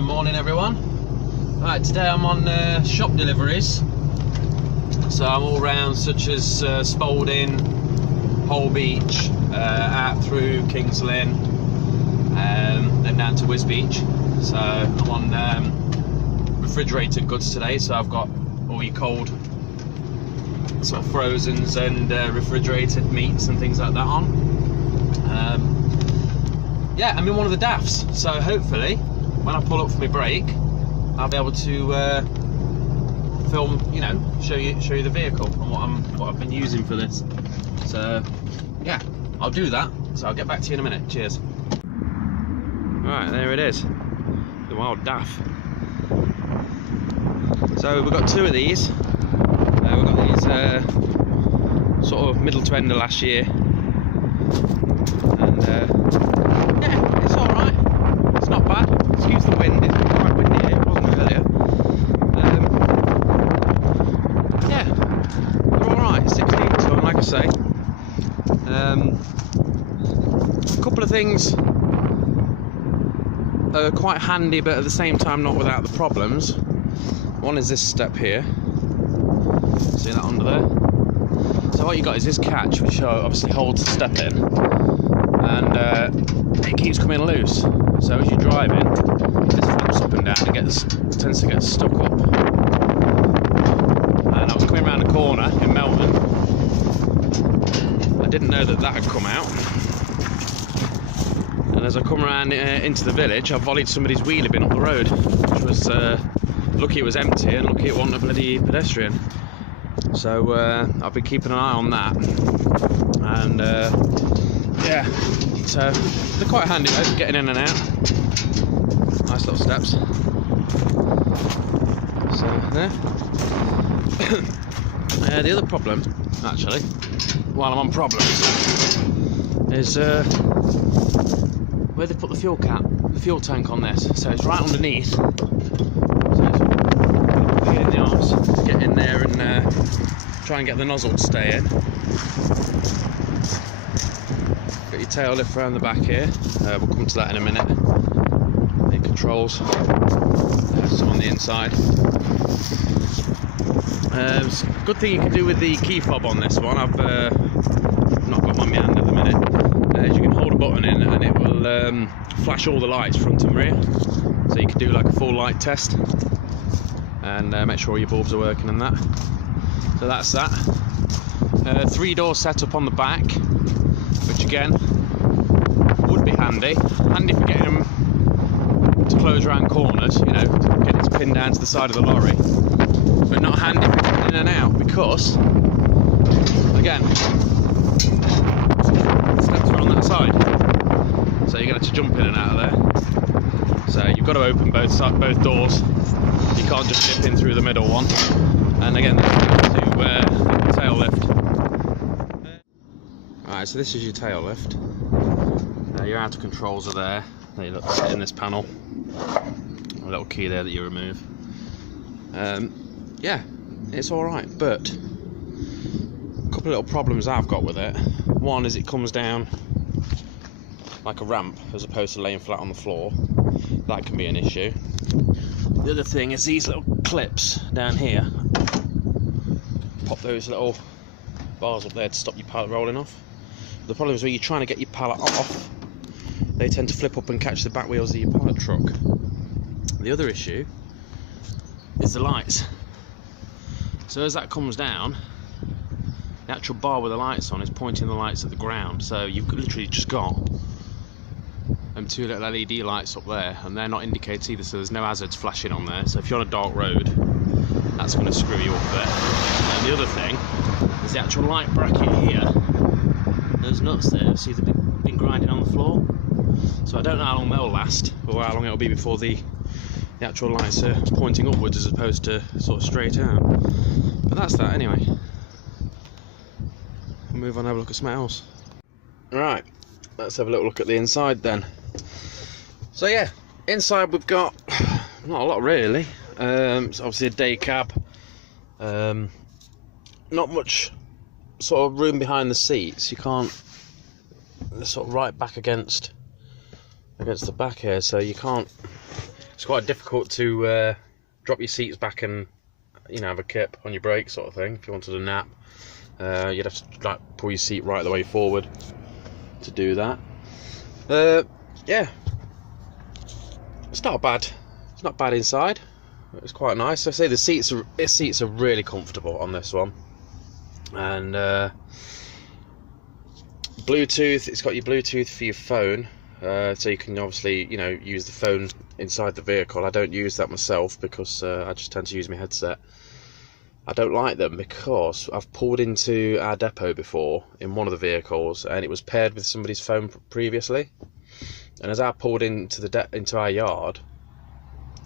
Morning everyone. Right, today I'm on shop deliveries, so I'm all round, such as Spalding, Holbeach, out through Kings Lynn, then down to Wisbeach. So I'm on refrigerated goods today, so I've got all your cold sort of frozens and refrigerated meats and things like that on. Yeah, I'm in one of the Dafs, so hopefully when I pull up for my break I'll be able to film, you know, show you the vehicle and what I've been using for this. So yeah, I'll do that, so I'll get back to you in a minute. Cheers. Right, there it is, the wild Daf. So we've got two of these. We've got these sort of middle to end of last year, and yeah, it's alright, it's not bad. Excuse the wind, it's quite windy here, it wasn't earlier. Yeah, they're alright, 16 tonne, like I say. A couple of things are quite handy, but at the same time not without the problems. One is this step here, see that under there? So what you got is this catch, which obviously holds the step in, and it keeps coming loose. So as you're driving, this flaps up and down, it tends to get stuck up. And I was coming around a corner in Melbourne, I didn't know that had come out, and as I come around into the village, I volleyed somebody's wheelie bin up the road, which was lucky it was empty and lucky it wasn't a bloody pedestrian. So I've been keeping an eye on that, and yeah, so they're quite handy though, getting in and out. Nice little steps. So there. The other problem, actually, while I'm on problems, is where they put the fuel tank on this. So it's right underneath. So it's in the arse to get in there and try and get the nozzle to stay in. Got your tail lift around the back here. We'll come to that in a minute. The controls, some on the inside. Good thing you can do with the key fob on this one, I've not got one in my hand at the minute, is you can hold a button in and it will flash all the lights front and rear. So you can do like a full light test and make sure your bulbs are working and that. So that's that. 3-door setup on the back, which again would be handy for getting them to close around corners, you know, get it to pin down to the side of the lorry, but not handy for getting in and out, because again, steps are on that side, so you're going to have to jump in and out of there. So you've got to open both doors, you can't just dip in through the middle one. And again, to the tail lift. Alright, so this is your tail lift. Your outer controls are there. They look in this panel. A little key there that you remove. Yeah, it's alright, but a couple of little problems I've got with it. One is it comes down like a ramp as opposed to laying flat on the floor. That can be an issue. The other thing is these little clips down here. Pop those little bars up there to stop your pallet rolling off. The problem is when you're trying to get your pallet off, they tend to flip up and catch the back wheels of your pallet truck. The other issue is the lights. So as that comes down, the actual bar with the lights on is pointing the lights at the ground. So you've literally just got two little LED lights up there, and they're not indicated either, so there's no hazards flashing on there. So if you're on a dark road, that's going to screw you up there. And the other thing is the actual light bracket here. Those nuts there, see they've been grinding on the floor. So I don't know how long they'll last, or how long it'll be before the actual lights are pointing upwards as opposed to sort of straight out. But that's that anyway. We'll move on and have a look at something else. Right, let's have a little look at the inside then. So yeah, inside we've got not a lot really. It's obviously a day cab. Not much sort of room behind the seats. You can't, they're sort of right back against the back here, so you can't it's quite difficult to drop your seats back and, you know, have a kip on your brakes sort of thing. If you wanted a nap, you'd have to like pull your seat right the way forward to do that. Yeah, it's not bad. It's not bad inside. It's quite nice. I say the seats are really comfortable on this one, and Bluetooth. It's got your Bluetooth for your phone, so you can obviously, you know, use the phone inside the vehicle. I don't use that myself because I just tend to use my headset. I don't like them because I've pulled into our depot before in one of the vehicles and it was paired with somebody's phone previously, and as I pulled into into our yard,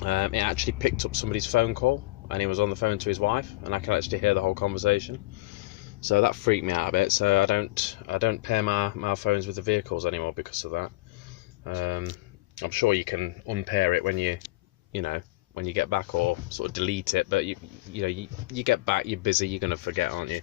it actually picked up somebody's phone call and he was on the phone to his wife, and I can actually hear the whole conversation. So that freaked me out a bit. So I don't pair my phones with the vehicles anymore because of that. I'm sure you can unpair it when you know, when you get back, or sort of delete it, but you know, you get back, you're busy, you're gonna forget, aren't you?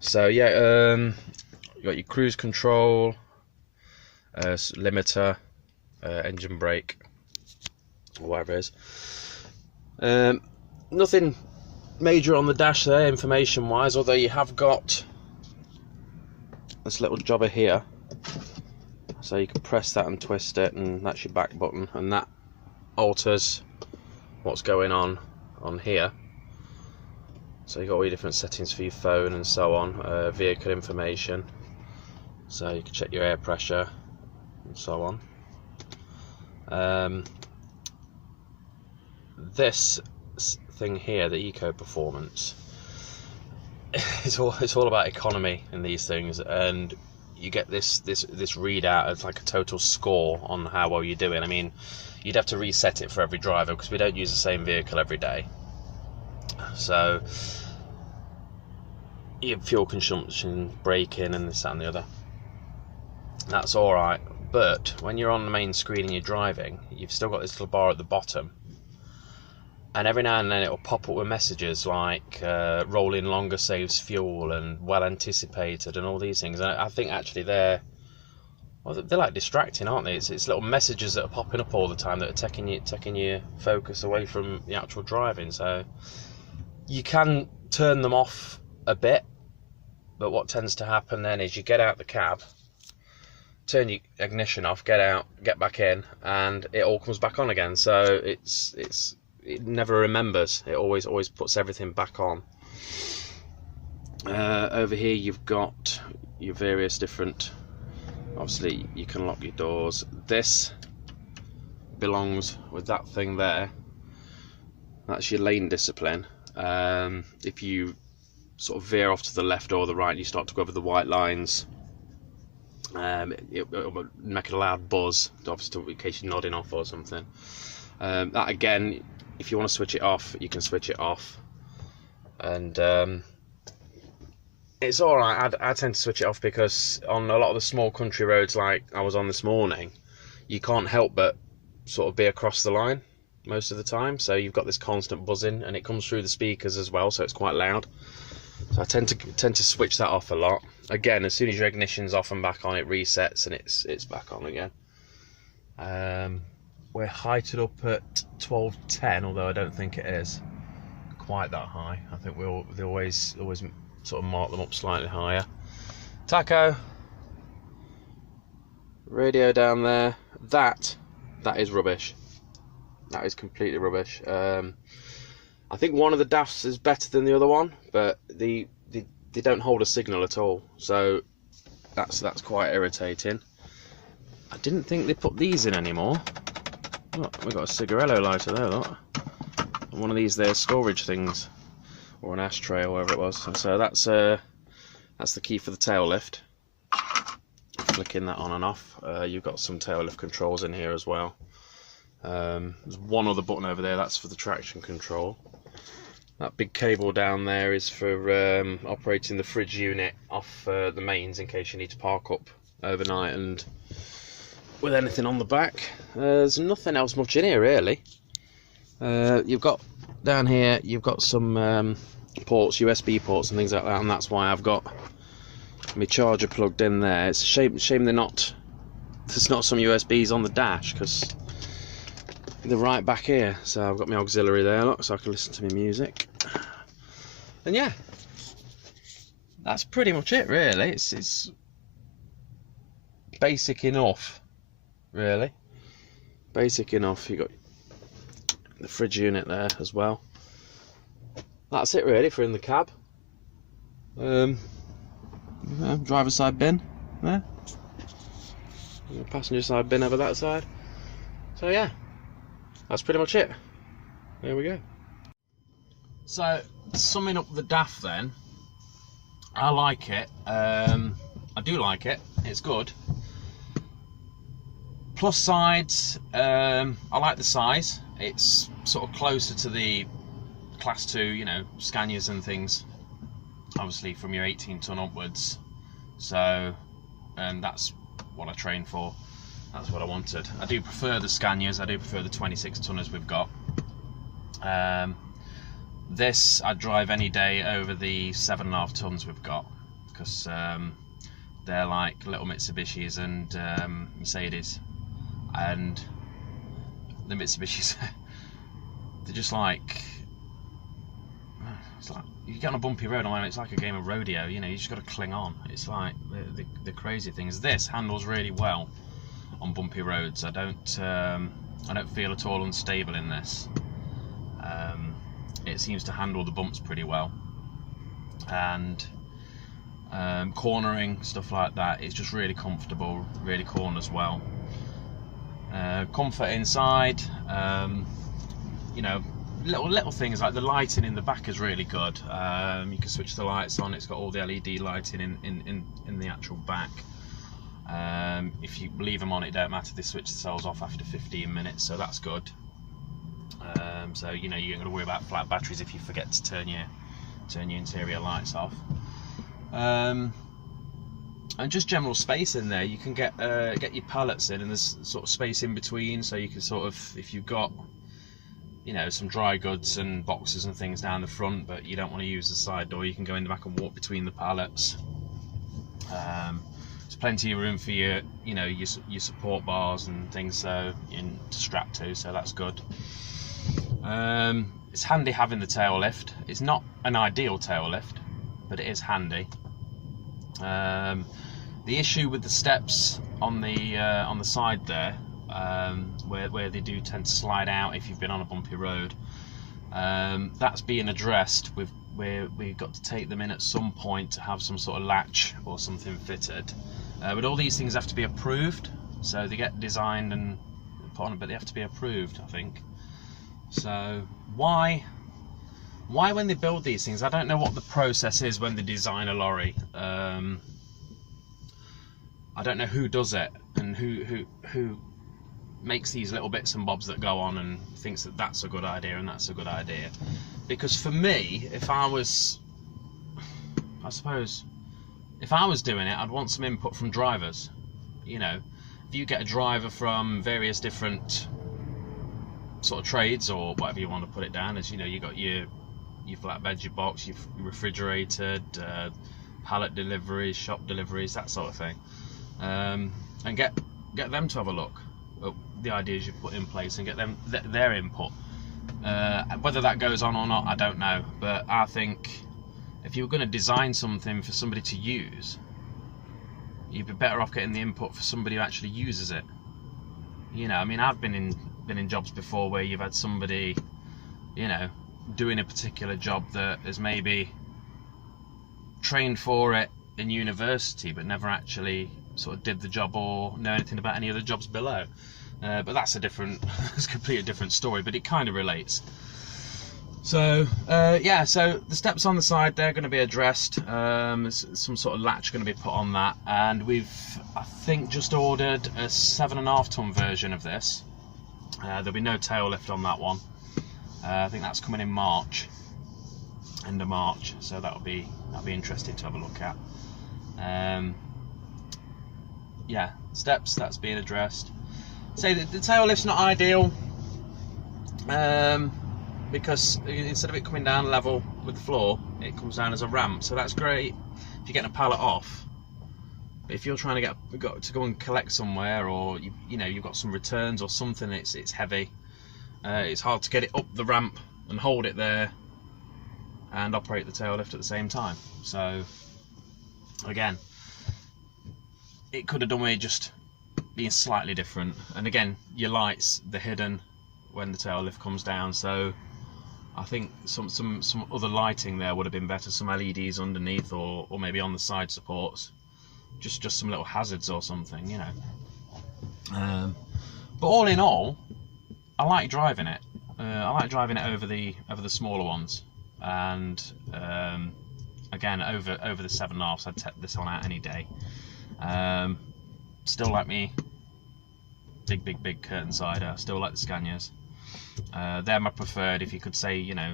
So yeah, you got your cruise control, limiter, engine brake, or whatever it is. Nothing major on the dash there, information wise, although you have got this little jobber here, so you can press that and twist it, and that's your back button, and that alters what's going on here. So you've got all your different settings for your phone and so on, vehicle information, so you can check your air pressure and so on. This thing here, the Eco Performance, it's all about economy in these things, and you get this readout of like a total score on how well you're doing. I mean, you'd have to reset it for every driver because we don't use the same vehicle every day. So your fuel consumption, braking, and this, that, and the other, that's all right. But when you're on the main screen and you're driving, you've still got this little bar at the bottom, and every now and then it'll pop up with messages like rolling longer saves fuel and well anticipated and all these things. And I think actually they're like distracting, aren't they? It's little messages that are popping up all the time that are taking your focus away from the actual driving. So you can turn them off a bit, but what tends to happen then is you get out the cab, turn your ignition off, get out, get back in, and it all comes back on again. So it never remembers. It always puts everything back on. Over here you've got your various different, obviously you can lock your doors. This belongs with that thing there. That's your lane discipline. If you sort of veer off to the left or the right, you start to go over the white lines, it'll make a loud buzz, obviously in case you're nodding off or something. That again, if you want to switch it off, you can switch it off, and it's alright. I tend to switch it off because on a lot of the small country roads like I was on this morning, you can't help but sort of be across the line most of the time, so you've got this constant buzzing, and it comes through the speakers as well, so it's quite loud. So I tend to switch that off a lot. Again, as soon as your ignition's off and back on, it resets and it's back on again. We're heighted up at 1210, although I don't think it is quite that high. I think they always sort of mark them up slightly higher. Tacho, radio down there. That is rubbish. That is completely rubbish. I think one of the DAFs is better than the other one, but they don't hold a signal at all. So that's quite irritating. I didn't think they put these in anymore. Look, we've got a cigarello lighter there, look. And one of these there storage things, or an ashtray or whatever it was. So that's the key for the tail lift. Flicking that on and off. You've got some tail lift controls in here as well. There's one other button over there, that's for the traction control. That big cable down there is for operating the fridge unit off the mains in case you need to park up overnight and with anything on the back. There's nothing else much in here really. You've got down here, you've got some ports, USB ports and things like that, and that's why I've got my charger plugged in there. It's a shame there's not some USBs on the dash, because they're right back here. So I've got my auxiliary there, look, so I can listen to my music. And yeah, that's pretty much it, really. It's basic enough, really. Basic enough. You got the fridge unit there as well. That's it, really, for in the cab. Driver's side bin there. Passenger side bin over that side. So yeah, that's pretty much it. There we go. So summing up the DAF then, I like it. I do like it. It's good. Plus sides, I like the size. It's sort of closer to the Class 2, you know, Scanias and things. Obviously from your 18-ton upwards. So that's what I trained for. That's what I wanted. I do prefer the Scanias. I do prefer the 26-tonners we've got. This I'd drive any day over the 7.5 tons we've got, because they're like little Mitsubishis and Mercedes, and the Mitsubishis they're just like, it's like you get on a bumpy road, it's like a game of rodeo, you know, you just got to cling on. It's like the crazy things. This handles really well on bumpy roads. I don't feel at all unstable in this. It seems to handle the bumps pretty well, and cornering, stuff like that, it's just really comfortable, really corners well. Comfort inside, you know, little things like the lighting in the back is really good. You can switch the lights on. It's got all the LED lighting in the actual back. If you leave them on, it don't matter, they switch themselves off after 15 minutes, so that's good. So you know, you ain't got to worry about flat batteries if you forget to turn your interior lights off. And just general space in there. You can get your pallets in, and there's sort of space in between, so you can sort of, if you've got, you know, some dry goods and boxes and things down the front, but you don't want to use the side door, you can go in the back and walk between the pallets. There's plenty of room for your, you know, your support bars and things, so to strap to, so that's good. It's handy having the tail lift. It's not an ideal tail lift, but it is handy. The issue with the steps on the side there, where they do tend to slide out if you've been on a bumpy road, that's being addressed. We've got to take them in at some point to have some sort of latch or something fitted. But all these things have to be approved, so they get designed and put on, but they have to be approved, I think. So why when they build these things, I don't know what the process is when they design a lorry. I don't know who does it and who makes these little bits and bobs that go on and thinks that that's a good idea and that's a good idea. Because for me, if I was doing it, I'd want some input from drivers. You know, if you get a driver from various different sort of trades, or whatever you want to put it down as, you know, you got your flatbed, your box, your refrigerated, pallet deliveries, shop deliveries, that sort of thing, and get them to have a look at the ideas you put in place and get them their input. Whether that goes on or not, I don't know, but I think if you were going to design something for somebody to use, you'd be better off getting the input for somebody who actually uses it. You know, I mean, I've been in jobs before where you've had somebody, you know, doing a particular job that has maybe trained for it in university but never actually sort of did the job or know anything about any other jobs below. But that's it's a completely different story, but it kind of relates. So yeah, so the steps on the side, they're going to be addressed. There's some sort of latch going to be put on that, and we've, I think, just ordered a 7.5 ton version of this. There'll be no tail lift on that one. I think that's coming in March, end of March, so that'll be interesting to have a look at. Yeah, steps, that's being addressed. So the tail lift's not ideal, because instead of it coming down level with the floor, it comes down as a ramp, so that's great if you're getting a pallet off. But if you're trying to go and collect somewhere, or you know, you've got some returns or something, it's heavy, It's hard to get it up the ramp and hold it there and operate the tail lift at the same time. So again, it could have done with just being slightly different. And again, your lights, they're hidden when the tail lift comes down, so I think some other lighting there would have been better, some LEDs underneath, or maybe on the side supports, just some little hazards or something, you know. But all in all, I like driving it. I like driving it over the smaller ones, and again, over the 7.5s, I'd take this one out any day. Still like me big curtain sider. Still like the Scanias. They're my preferred. If you could say, you know,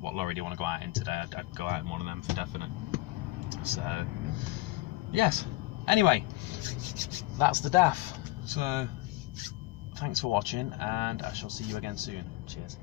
what lorry do you want to go out in today, I'd go out in one of them for definite. So yes, anyway, that's the DAF. So thanks for watching, and I shall see you again soon. Cheers.